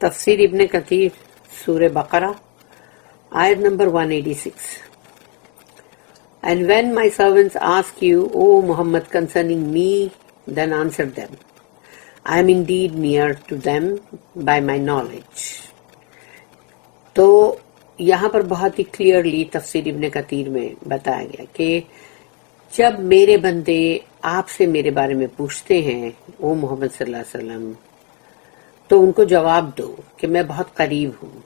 تفسیر ابن کثیر سورہ بقرہ آیت number 186. And when my servants ask you, O Muhammad, concerning me, then answer them. I am indeed near to them by my knowledge. تو یہاں پر بہت ہی کلیئرلی تفسیر ابن کثیر میں بتایا گیا کہ جب میرے بندے آپ سے میرے بارے میں پوچھتے ہیں او محمد صلی اللہ علیہ وسلم، تو ان کو جواب دو کہ میں بہت قریب ہوں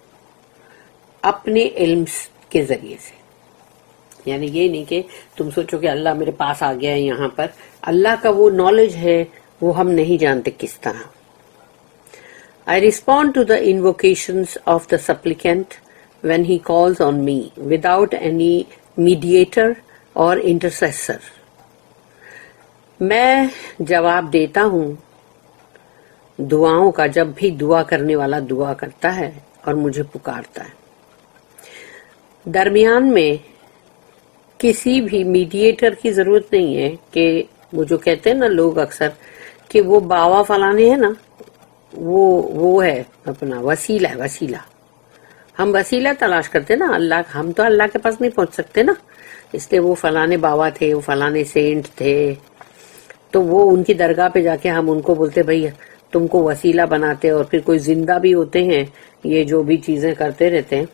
اپنے علم کے ذریعے سے. یعنی یہ نہیں کہ تم سوچو کہ اللہ میرے پاس آ گیا ہے، یہاں پر اللہ کا وہ نالج ہے وہ ہم نہیں جانتے کس طرح. I respond to the invocations of the supplicant when he calls on me without any mediator or intercessor. میں جواب دیتا ہوں دعاؤں کا جب بھی دعا کرنے والا دعا کرتا ہے اور مجھے پکارتا ہے. درمیان میں کسی بھی میڈیٹر کی ضرورت نہیں ہے کہ وہ جو کہتے ہیں نا لوگ اکثر کہ وہ باوا فلانے ہیں نا، وہ ہے اپنا وسیلہ ہے. وسیلہ ہم وسیلہ تلاش کرتے نا، اللہ ہم تو اللہ کے پاس نہیں پہنچ سکتے نا، اس لیے وہ فلانے باوا تھے، وہ فلانے سینٹ تھے، تو وہ ان کی درگاہ پہ جا کے ہم ان کو بولتے بھائی تم کو وسیلہ بناتے. اور پھر کوئی زندہ بھی ہوتے ہیں یہ جو بھی چیزیں کرتے رہتے ہیں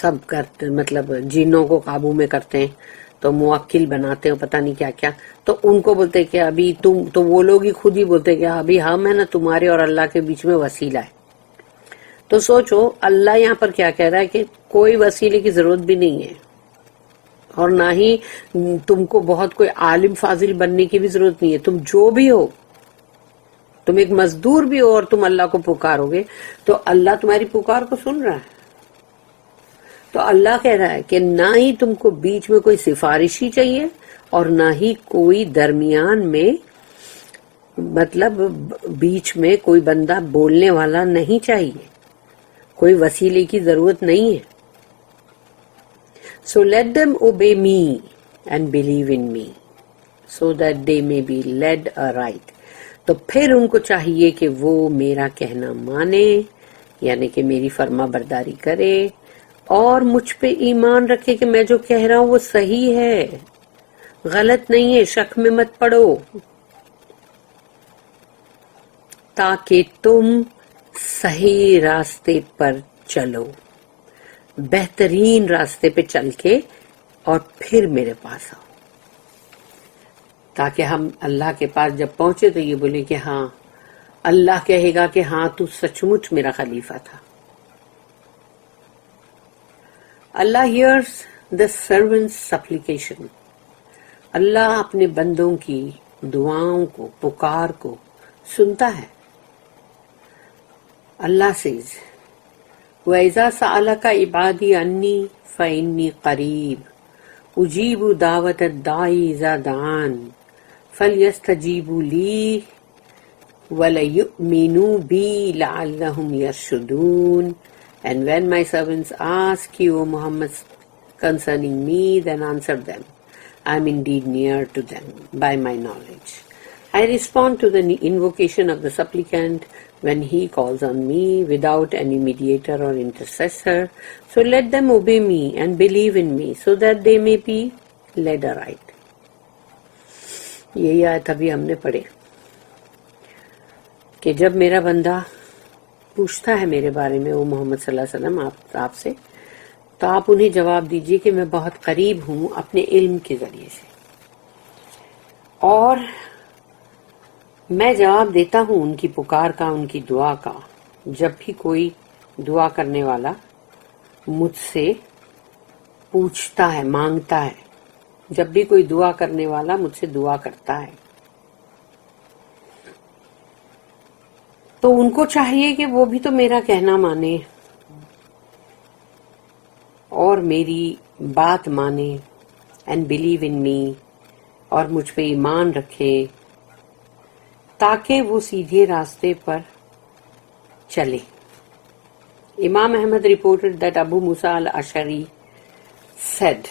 سب کرتے، مطلب جنوں کو قابو میں کرتے ہیں تو موکل بناتے ہیں پتہ نہیں کیا کیا، تو ان کو بولتے کہ ابھی تم، تو وہ لوگ ہی خود ہی بولتے کہ ابھی ہم ہے نا تمہارے اور اللہ کے بیچ میں وسیلہ ہے. تو سوچو اللہ یہاں پر کیا کہہ رہا ہے کہ کوئی وسیلے کی ضرورت بھی نہیں ہے، اور نہ ہی تم کو بہت کوئی عالم فاضل بننے کی بھی ضرورت نہیں ہے. تم جو بھی ہو، تم ایک مزدور بھی ہو اور تم اللہ کو پکارو گے تو اللہ تمہاری پکار کو سن رہا ہے. تو اللہ کہہ رہا ہے کہ نہ ہی تم کو بیچ میں کوئی سفارشی چاہیے اور نہ ہی کوئی درمیان میں، مطلب بیچ میں کوئی بندہ بولنے والا نہیں چاہیے، کوئی وسیلے کی ضرورت نہیں ہے. So let them obey me and believe in me so that they may be led aright. تو پھر ان کو چاہیے کہ وہ میرا کہنا مانے، یعنی کہ میری فرما برداری کرے اور مجھ پہ ایمان رکھے کہ میں جو کہہ رہا ہوں وہ صحیح ہے، غلط نہیں ہے، شک میں مت پڑو، تاکہ تم صحیح راستے پر چلو، بہترین راستے پہ چل کے اور پھر میرے پاس آؤ، تاکہ ہم اللہ کے پاس جب پہنچے تو یہ بولے کہ ہاں اللہ کہے گا کہ ہاں تو سچ مچ میرا خلیفہ تھا. اللہ hears the servant's supplication. اللہ اپنے بندوں کی دعاؤں کو، پکار کو سنتا ہے. اللہ says وَإِذَا سَأَلَكَ عِبَادِي عَنِّي فَإِنِّي قَرِيبٌ أُجِيبُ دَعْوَةَ الدَّاعِ إِذَا دَعَانِ فَلْيَسْتَجِيبُوا لِي وَلْيُؤْمِنُوا بِي لَعَلَّهُمْ يَرْشُدُونَ. And when my servants ask you, O Muhammad, concerning me, then answer them. I am indeed near to them by my knowledge. I respond to the invocation of the supplicant when he calls on me without any mediator or intercessor. So let them obey me and believe in me so that they may be led aright. یہی آیت ابھی ہم نے پڑھے کہ جب میرا بندہ پوچھتا ہے میرے بارے میں وہ محمد صلی اللہ علیہ وسلم آپ سے، تو آپ انہیں جواب دیجئے کہ میں بہت قریب ہوں اپنے علم کے ذریعے سے، اور میں جواب دیتا ہوں ان کی پکار کا، ان کی دعا کا، جب بھی کوئی دعا کرنے والا مجھ سے پوچھتا ہے، مانگتا ہے، جب بھی کوئی دعا کرنے والا مجھ سے دعا کرتا ہے تو ان کو چاہیے کہ وہ بھی تو میرا کہنا مانے اور میری بات مانے، اینڈ بلیو ان می، اور مجھ پہ ایمان رکھے تاکہ وہ سیدھے راستے پر چلے. امام Ahmad reported that Abu Musa al-Ash'ari said,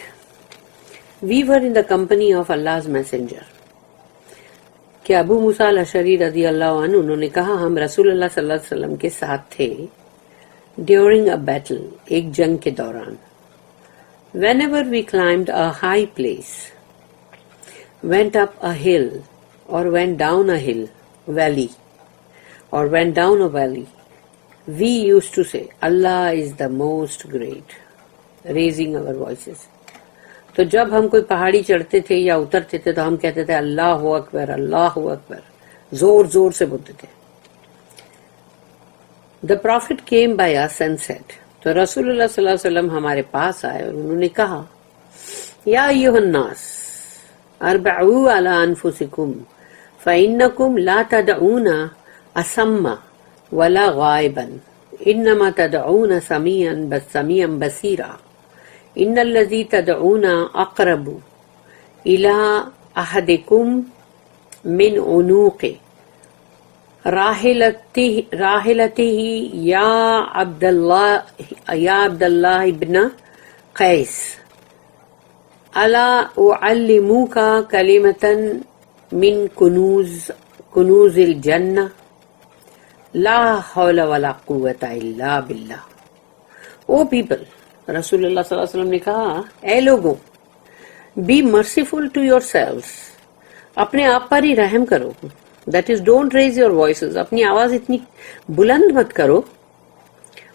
We were in the company of Allah's messenger. کہ ابو موسیٰ الاشعری رضی اللہ عنہ انہوں نے کہا ہم رسول اللہ صلی اللہ علیہ وسلم کے ساتھ تھے ڈیورنگ اے بیٹل، ایک جنگ کے دوران. Whenever we climbed a high place, went up a hill or went down a valley, we used to say, Allah is the most great, raising our voices. تو جب ہم کوئی پہاڑی چڑھتے تھے یا اترتے تھے تو ہم کہتے تھے اللہ اکبر، اللہ اکبر، زور زور سے بولتے تھے. The Prophet came by us and said, تو رسول اللہ صلی اللہ علیہ وسلم ہمارے پاس آئے اور انہوں نے کہا یا ایھا الناس اربعوا علی انفسکم فانکم لا تدعون اصم ولا غائبا انما تدعون سمیعا بصیرا ان الذی تدعون اقرب الی احدکم من عنوق راحلتہ یا عبداللہ ابن قیس الا اعلموک کلمۃ من کنوز الجنہ لا حول ولا قوۃ الا باللہ. او پیپل، رسول اللہ صلی اللہ علیہ وسلم نے کہا اے لوگوں، be merciful to yourselves, اپنے آپ پر ہی رحم کرو. That is, don't raise your voices. اپنی آواز اتنی بلند مت کرو.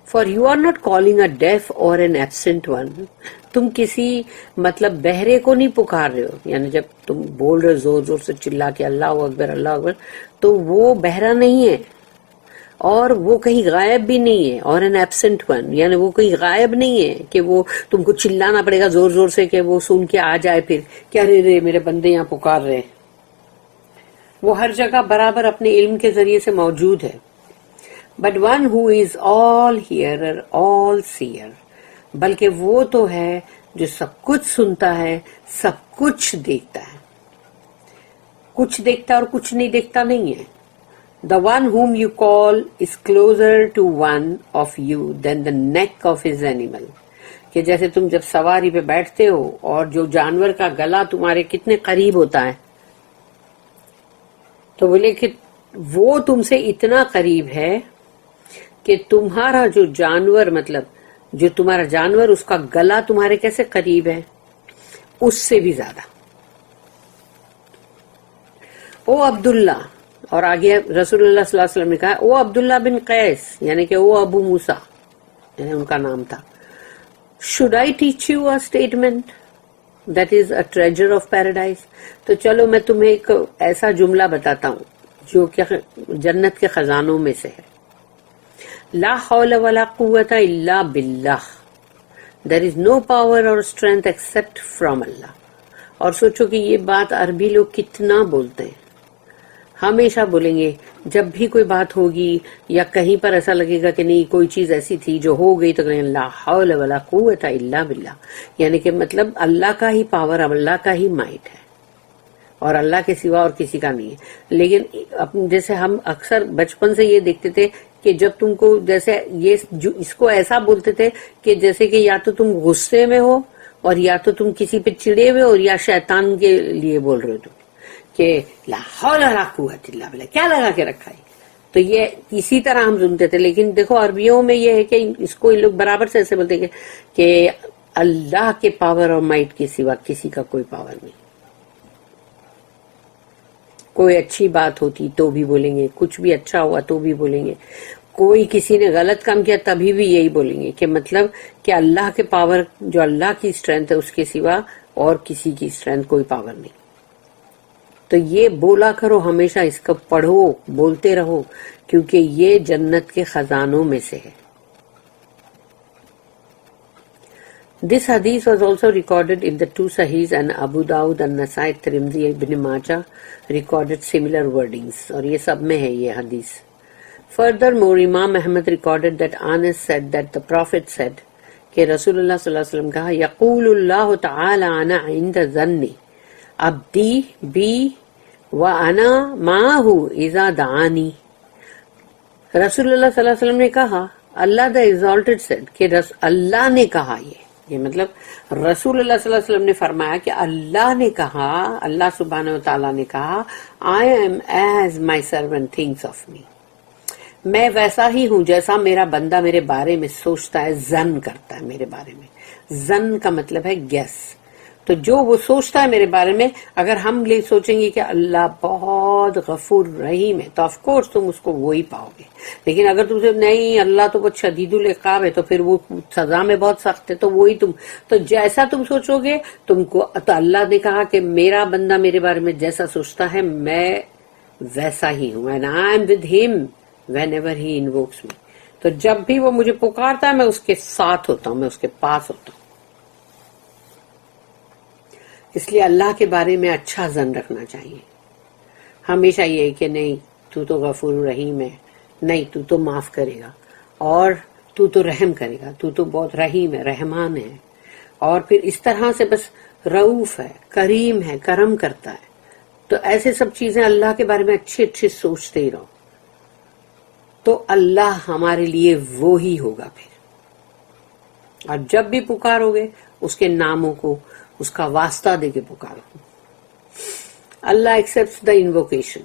For you are not calling a deaf or an absent one. تم کسی مطلب بہرے کو نہیں پکار رہے ہو. یعنی جب تم بول رہے زور زور سے چلا کے اللہ اکبر اللہ اکبر، تو وہ بہرا نہیں ہے اور وہ کہیں غائب بھی نہیں ہے. اور an absent one یعنی وہ کہیں غائب نہیں ہے کہ وہ تم کو چلانا پڑے گا زور زور سے کہ وہ سن کے آ جائے پھر کہ ارے رے میرے بندے یہاں پکار رہے ہیں. وہ ہر جگہ برابر اپنے علم کے ذریعے سے موجود ہے. But one who is all hearer all seer, بلکہ وہ تو ہے جو سب کچھ سنتا ہے، سب کچھ دیکھتا ہے. کچھ دیکھتا اور کچھ نہیں دیکھتا نہیں ہے. The one whom you call is closer to one of you than the neck of his animal. کہ جیسے تم جب سواری پہ بیٹھتے ہو اور جو جانور کا گلا تمہارے کتنے قریب ہوتا ہے، تو بولے کہ وہ تم سے اتنا قریب ہے کہ تمہارا جو جانور مطلب جو تمہارا جانور اس کا گلا تمہارے کیسے قریب ہے، اس سے بھی زیادہ. او عبداللہ، اور آگے رسول اللہ صلی اللہ علیہ وسلم نے کہا او عبداللہ بن قیس، یعنی کہ او ابو موسیٰ یعنی ان کا نام تھا. Should I teach you a statement that is a treasure of paradise. تو چلو میں تمہیں ایک ایسا جملہ بتاتا ہوں جو کہ جنت کے خزانوں میں سے ہے. لا حول ولا قوت الا باللہ، there is no power or strength except from Allah. اور سوچو کہ یہ بات عربی لوگ کتنا بولتے ہیں، ہمیشہ بولیں گے جب بھی کوئی بات ہوگی یا کہیں پر ایسا لگے گا کہ نہیں کوئی چیز ایسی تھی جو ہو گئی تو کہیں لا حول ولا قوت الا باللہ، یعنی کہ مطلب اللہ کا ہی پاور، اللہ کا ہی مائٹ ہے اور اللہ کے سوا اور کسی کا نہیں ہے. لیکن جیسے ہم اکثر بچپن سے یہ دیکھتے تھے کہ جب تم کو جیسے یہ اس کو ایسا بولتے تھے کہ جیسے کہ یا تو تم غصے میں ہو اور یا تو تم کسی پہ چڑے ہوئے اور یا شیطان کے لیے بول رہے ہو تم کہ لا حول ولا قوت الا باللہ، کیا لگا کے رکھا ہے. تو یہ اسی طرح ہم سنتے تھے. لیکن دیکھو عربیوں میں یہ ہے کہ اس کو لوگ برابر سے ایسے بولتے کہ اللہ کے پاور اور مائٹ کے سوا کسی کا کوئی پاور نہیں. کوئی اچھی بات ہوتی تو بھی بولیں گے، کچھ بھی اچھا ہوا تو بھی بولیں گے، کوئی کسی نے غلط کام کیا تبھی بھی یہی بولیں گے کہ مطلب کہ اللہ کے پاور جو اللہ کی اسٹرینتھ ہے اس کے سوا اور کسی کی اسٹرینتھ کوئی پاور نہیں. تو یہ بولا کرو ہمیشہ، اس کو پڑھو، بولتے رہو، کیونکہ یہ جنت کے خزانوں میں سے ہے. This hadith was also recorded in the two Sahihs and Abu Dawud and Nasai, Tirmidhi, Ibn Majah recorded similar wordings. اور یہ سب میں ہے یہ حدیث. Furthermore, Imam Ahmad recorded that Anas said that the Prophet said کہ رسول اللہ صلی اللہ علیہ وسلم کہا يقول اللہ تعالی انا عند ظن عبدی بی وانا معه اذا دعانی. رسول اللہ صلی اللہ علیہ وسلم نے کہا، اللہ the exalted said کہ اللہ نے کہا یہ یہ مطلب رسول اللہ صلی اللہ علیہ وسلم نے فرمایا کہ اللہ نے کہا، اللہ سبحانہ و تعالیٰ نے کہا I am as my servant thinks of me, میں ویسا ہی ہوں جیسا میرا بندہ میرے بارے میں سوچتا ہے، زن کرتا ہے میرے بارے میں. زن کا مطلب ہے گیس. تو جو وہ سوچتا ہے میرے بارے میں، اگر ہم سوچیں گے کہ اللہ بہت غفور رحیم ہے تو آف کورس تم اس کو وہی پاؤ گے. لیکن اگر تم سے نہیں اللہ تو بہت شدید العقاب ہے تو پھر وہ سزا میں بہت سخت ہے تو وہی تم، تو جیسا تم سوچو گے تم کو. تو اللہ نے کہا کہ میرا بندہ میرے بارے میں جیسا سوچتا ہے میں ویسا ہی ہوں. اینڈ آئی ایم ود ہم whenever he invokes me. تو جب بھی وہ مجھے پکارتا ہے میں اس کے ساتھ ہوتا ہوں، میں اس کے پاس ہوتا ہوں. اس لیے اللہ کے بارے میں اچھا ظن رکھنا چاہیے. ہمیشہ یہ کہ نہیں تو تو غفور رحیم ہے، نہیں تو تو معاف کرے گا، اور تو تو رحم کرے گا، تو تو بہت رحیم ہے، رحمان ہے، اور پھر اس طرح سے بس رؤوف ہے، کریم ہے، کرم کرتا ہے. تو ایسے سب چیزیں اللہ کے بارے میں اچھے اچھے سوچتے ہی رہو تو اللہ ہمارے لیے وہی ہوگا پھر. اور جب بھی پکارو گے اس کے ناموں کو، اس کا واسطہ دے کے پکارو. اللہ ایکسپٹس دا انووکیشن،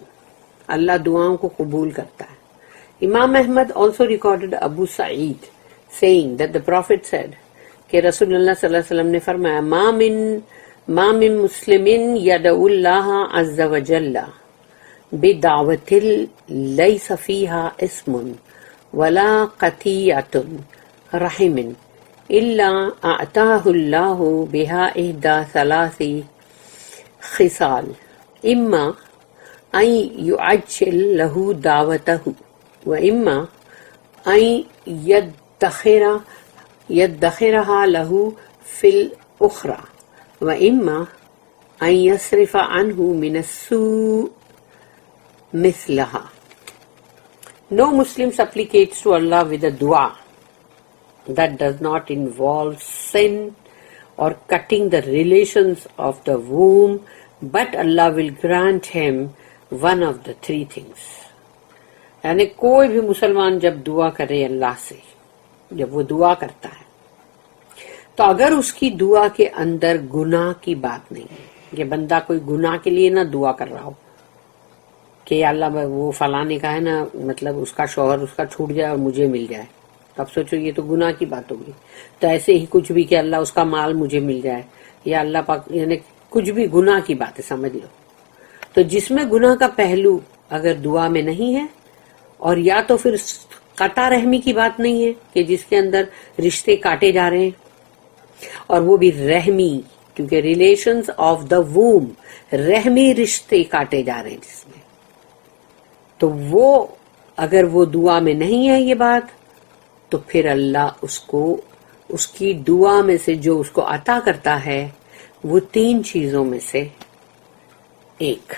اللہ دعاؤں کو قبول کرتا ہے. Imam Ahmad also recorded Abu Saeed saying that the prophet said کہ رسول اللہ صلی اللہ علیہ وسلم نے فرمایا ما من مسلم یدعو اللہ عز وجل بدعوت لیس فیہا اسم ولا قطیعۃ رحم الا اعطاہ اللہ بہا احدی ثلاث خصال، اما ان یعجل لہ دعوتہ و اما ان یدخرہا لہ فی الاخری و اما ان یصرف عنہ من السوء مثلہا. No Muslim supplicates to Allah with a dua that does not involve sin or cutting the relations of the womb, but Allah will grant him one of the three things. یعنی کوئی بھی مسلمان جب دعا کرے اللہ سے، جب وہ دعا کرتا ہے تو اگر اس کی دعا کے اندر گناہ کی بات نہیں ہے، یہ بندہ کوئی گناہ کے لیے نہ دعا کر رہا ہو کہ یا اللہ وہ فلاں نے کہا ہے نا مطلب اس کا شوہر اس کا چھوٹ جائے اور مجھے مل جائے، اب سوچو یہ تو گناہ کی بات ہوگی. تو ایسے ہی کچھ بھی کہ اللہ اس کا مال مجھے مل جائے، یا اللہ پاک یعنی کچھ بھی گناہ کی بات ہے سمجھ لو. تو جس میں گناہ کا پہلو اگر دعا میں نہیں ہے، اور یا تو پھر قطع رحمی کی بات نہیں ہے کہ جس کے اندر رشتے کاٹے جا رہے ہیں، اور وہ بھی رحمی، کیونکہ ریلیشنز آف دا ووم، رحمی رشتے کاٹے جا رہے ہیں جس میں، تو وہ اگر وہ دعا میں نہیں ہے یہ بات تو پھر اللہ اس کو اس کی دعا میں سے جو اس کو عطا کرتا ہے وہ تین چیزوں میں سے ایک،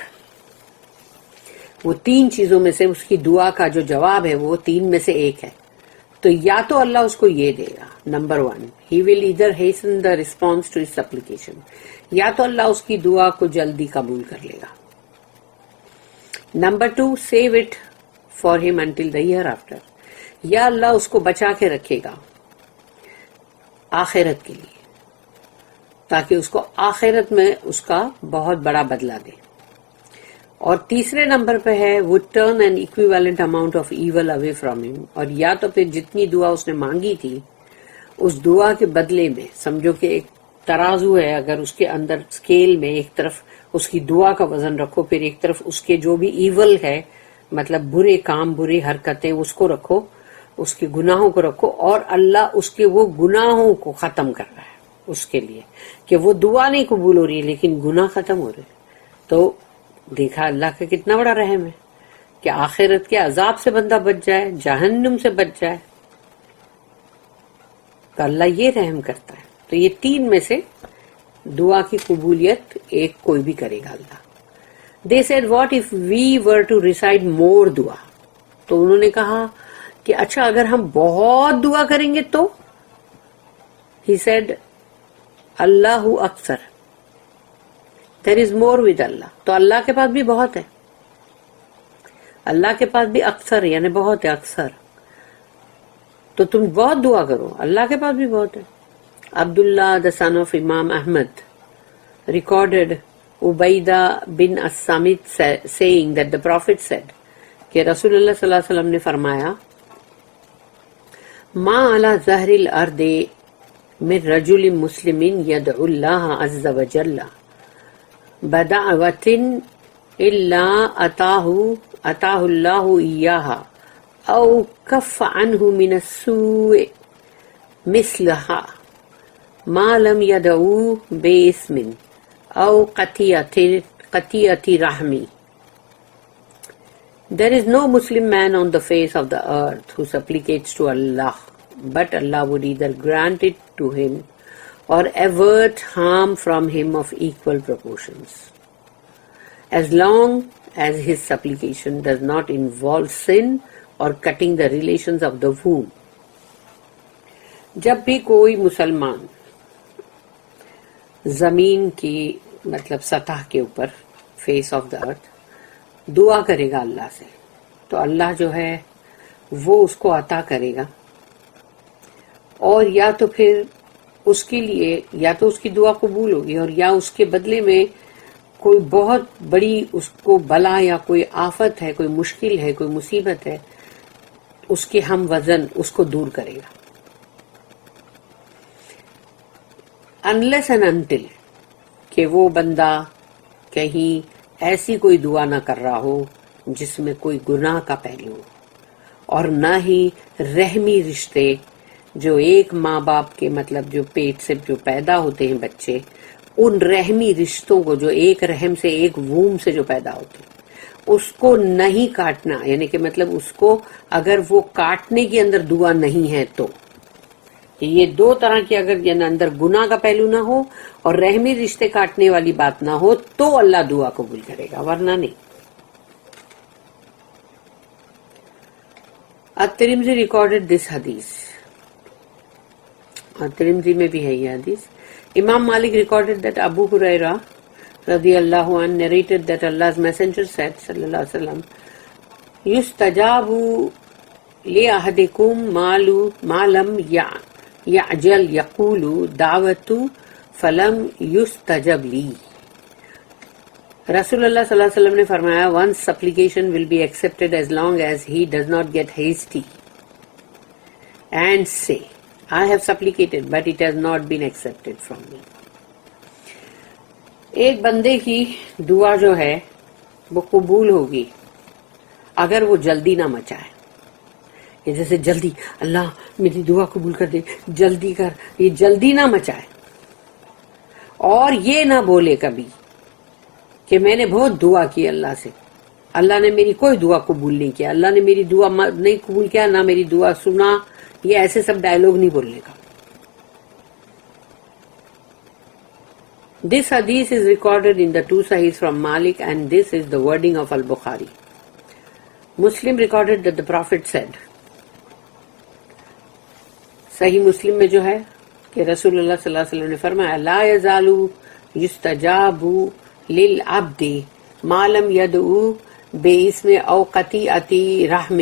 وہ تین چیزوں میں سے اس کی دعا کا جو جواب ہے وہ تین میں سے ایک ہے. تو یا تو اللہ اس کو یہ دے گا، number 1 he will either hasten the response to his supplication، یا تو اللہ اس کی دعا کو جلدی قبول کر لے گا. Number 2 save it for him until the hereafter، یا اللہ اس کو بچا کے رکھے گا آخرت کے لیے تاکہ اس کو آخرت میں اس کا بہت بڑا بدلہ دے. اور تیسرے نمبر پہ ہے would turn an equivalent amount of evil away from him، اور یا تو پھر جتنی دعا اس نے مانگی تھی اس دعا کے بدلے میں، سمجھو کہ ایک ترازو ہے، اگر اس کے اندر اسکیل میں ایک طرف اس کی دعا کا وزن رکھو، پھر ایک طرف اس کے جو بھی ایول ہے مطلب برے کام برے حرکتیں اس کو رکھو، اس کے گناہوں کو رکھو، اور اللہ اس کے وہ گناہوں کو ختم کر رہا ہے اس کے لیے کہ وہ دعا نہیں قبول ہو رہی ہے لیکن گناہ ختم ہو رہے. تو دیکھا اللہ کا کتنا بڑا رحم ہے کہ آخرت کے عذاب سے بندہ بچ جائے، جہنم سے بچ جائے، تو اللہ یہ رحم کرتا ہے. تو یہ تین میں سے دعا کی قبولیت ایک کوئی بھی کرے گا اللہ. They said what if we were to recite more دعا، تو انہوں نے کہا کہ اچھا اگر ہم بہت دعا کریں گے تو؟ He said اللہ اکثر، there is more with اللہ. تو اللہ کے پاس بھی بہت ہے، اللہ کے پاس بھی اکثر یعنی بہت ہے اکثر. تو تم بہت دعا کرو، اللہ کے پاس بھی بہت ہے. Abdullah, the son of Imam Ahmad, recorded Ubaidah bin As-Samit saying that the Prophet said کہ رسول اللہ صلی اللہ علیہ وسلم نے فرمایا ما علی ظہر الارض من رجل مسلم یدعو اللہ عز وجل بدعوۃ الا اتاہ اللہ ایاہا او کف عنہ من السوء مثلها ما لم يدعو باسم او قطیعۃ رحمی. There is no Muslim man on the face of the earth who supplicates to Allah, but Allah would either grant it to him or avert harm from him of equal proportions, as long as his supplication does not involve sin or cutting the relations of the womb. جب بھی کوئی مسلمان زمین کی مطلب سطح کے اوپر فیس آف دا ارتھ دعا کرے گا اللہ سے تو اللہ جو ہے وہ اس کو عطا کرے گا، اور یا تو پھر اس کے لیے یا تو اس کی دعا قبول ہوگی اور یا اس کے بدلے میں کوئی بہت بڑی اس کو بلا یا کوئی آفت ہے، کوئی مشکل ہے، کوئی مصیبت ہے، اس کے ہم وزن اس کو دور کرے گا. unless and until کہ وہ بندہ کہیں ایسی کوئی دعا نہ کر رہا ہو جس میں کوئی گناہ کا پہلو ہو، اور نہ ہی رحمی رشتے جو ایک ماں باپ کے مطلب جو پیٹ سے جو پیدا ہوتے ہیں بچے، ان رحمی رشتوں کو جو ایک رحم سے ایک ووم سے جو پیدا ہوتے ہیں اس کو نہیں کاٹنا، یعنی کہ مطلب اس کو اگر وہ کاٹنے کے اندر دعا نہیں ہے تو یہ دو طرح کی اگر یعنی اندر گناہ کا پہلو نہ ہو اور رحمی رشتے کاٹنے والی بات نہ ہو تو اللہ دعا قبول کرے گا، ورنہ نہیں. الترمذی ریکارڈڈ دس حدیث، الترمذی میں بھی ہے یہ حدیث. امام مالک ریکارڈڈ دیٹ ابو ہریرہ رضی اللہ عنہ narrated that Allah's messenger said صلی اللہ علیہ وسلم یستجاب لأحدکم ما لم یعجل یقول دعوت فلم یستجب لی. رسول اللہ صلی اللہ علیہ وسلم نے فرمایا one's supplication will be accepted as long as he does not get hasty and say I have supplicated but it has not been accepted from me. ایک بندے کی دعا جو ہے وہ قبول ہوگی اگر وہ جلدی نہ مچائے، جیسے جلدی اللہ میری دعا قبول کر دے، جلدی کر، یہ جلدی نہ مچائے، اور یہ نہ بولے کبھی کہ میں نے بہت دعا کی اللہ سے، اللہ نے میری کوئی دعا قبول نہیں کیا، اللہ نے میری دعا نہیں قبول کیا، نہ میری دعا سنا، یہ ایسے سب ڈائلوگ نہیں بولنے کا. This hadith is recorded in the two Sahihs from Malik and this is the wording of Al-Bukhari. Muslim recorded that the Prophet said, صحیح مسلم میں جو ہے کہ رسول اللہ صلی اللہ علیہ وسلم نے فرمایا لا یزال یستجاب للعبد ما لم يدعو باسم او قطیعۃ رحم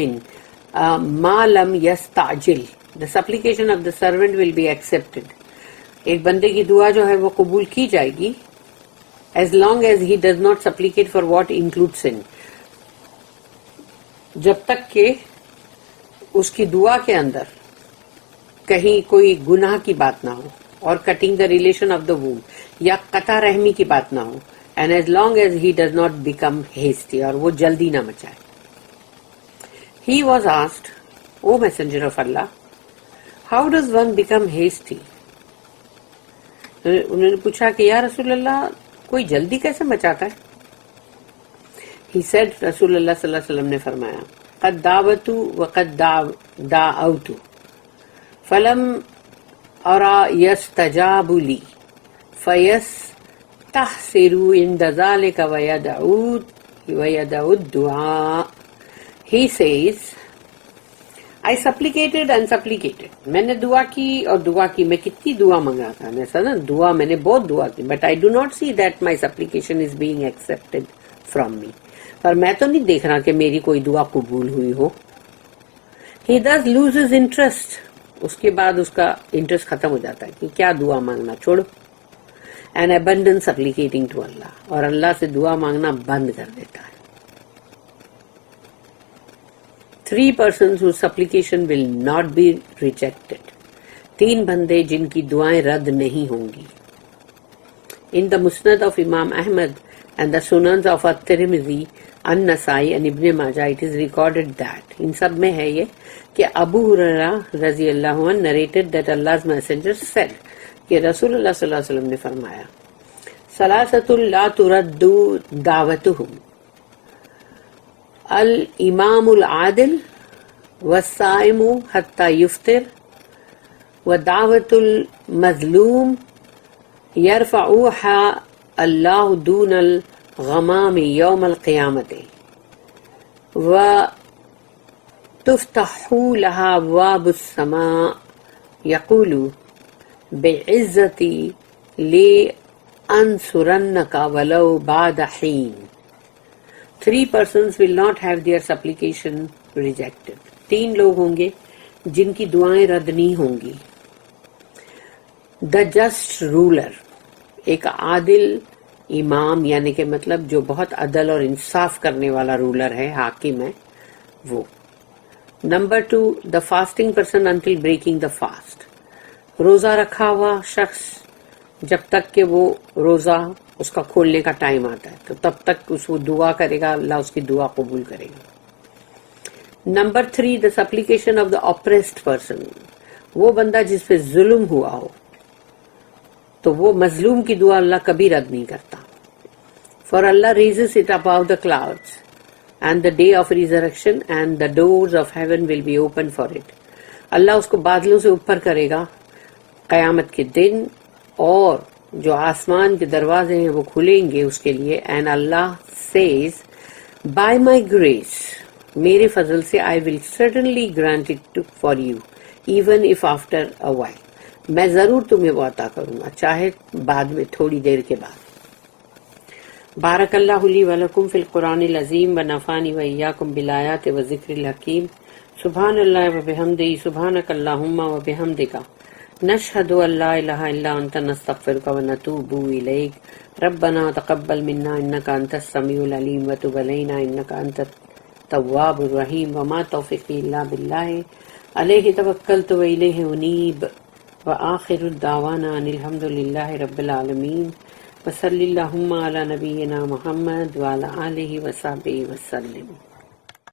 ما لم یستعجل. The supplication of the servant will be accepted. ایک بندے کی دعا جو ہے وہ قبول کی جائے گی as long as he does not supplicate for what includes sin. جب تک کہ اس کی دعا کے اندر کہیں کوئی گناہ کی بات نہ ہو اور cutting the relation of the womb یا قطع رحمی کی بات نہ ہو، and as long as he does not become hasty, اور وہ جلدی نہ مچائے. He was asked O messenger of Allah how does one become hasty. انہوں نے پوچھا کہ یا رسول اللہ کوئی جلدی کیسے مچاتا ہے. ہی سیڈ، رسول اللہ صلی اللہ علیہ وسلم نے فرمایا قد دعوت وقد دعوت فلم ارا یستجاب لی فیستحسر عند ذلک ویدعو الدعاء. He says I supplicated and supplicated. میں نے دعا کی اور دعا کی، میں کتنی دعا منگا تھا، میں سنا دعا میں نے بہت دعا کی، but I do not see that my supplication is being accepted from me. پر میں تو نہیں دیکھ رہا کہ میری کوئی دعا قبول ہوئی ہو. He thus loses interest اس کے بعد اس کا انٹرسٹ ختم ہو جاتا ہے کہ کیا دعا مانگنا، چھوڑو. اینڈ abundance supplicating to اللہ، اور اللہ سے دعا مانگنا بند کر دیتا ہے. 3 persons whose supplication will not be rejected. 3 بندے جن کی دعائیں رد نہیں ہوں گی. In the Musnad of Imam Ahmad and the Sunans of At-Tirmidhi, An-Nasai and Ibn Majah, it is recorded that ان سب میں ہے یہ کہ ابو ہریرہ رضی اللہ عنہ narrated that Allah's messenger said کہ رسول اللہ صلی اللہ علیہ وسلم نے فرمایا ثلاثۃ لا ترد دعوتهم الامام العادل والصائم حتى يفطر ودعوة المظلوم يرفعها الله دون الغمام يوم القيامة وتفتح لها أبواب السماء يقول بعزتي لأنصرنك ولو بعد حين. 3 persons will not have their supplication rejected. 3 لوگ ہوں گے جن کی دعائیں رد نہیں ہوں گی. The just ruler، ایک عادل امام، یعنی کہ مطلب جو بہت عدل اور انصاف کرنے والا رولر ہے، حاکم ہے وہ. Number 2، the fasting person until breaking the fast، روزہ رکھا ہوا شخص جب تک کہ وہ روزہ اس کا کھولنے کا ٹائم آتا ہے تو تب تک وہ دعا کرے گا، اللہ اس کی دعا قبول کرے گا. Number 3، the supplication of the oppressed person، وہ بندہ جس پہ ظلم ہوا ہو تو وہ مظلوم کی دعا اللہ کبھی رد نہیں کرتا. For Allah raises it above the clouds and the day of resurrection and the doors of heaven will be open for it. اللہ اس کو بادلوں سے اوپر کرے گا قیامت کے دن، اور جو آسمان کے دروازے ہیں وہ کھلیں گے اس کے لیے. And Allah says, by my grace، میرے فضل سے I will certainly grant it for you even if after a while، میں ضرور تمہیں وہ عطا کروں گا چاہے بعد میں، تھوڑی دیر کے بعد. بارک اللہ لی ولکم فی القرآن العظیم ونفعنی وإیاکم بالآیات والذکر الحکیم. سبحان اللہ وبحمدہ، سبحانک اللہم وبحمدک، نشہد ان لا الہ الا انت، نستغفرک ونتوب الیک. ربنا تقبل منا انک انت السمیع العلیم وتب علینا انک انت التواب الرحیم. وما توفیقی الا باللہ، علیہ توکلت والیہ انیب. وآخر الدعوانا ان الحمد للہ رب العالمین. وصلی اللہم علی نبینا محمد وعلی آلہ وصحبہ وسلم.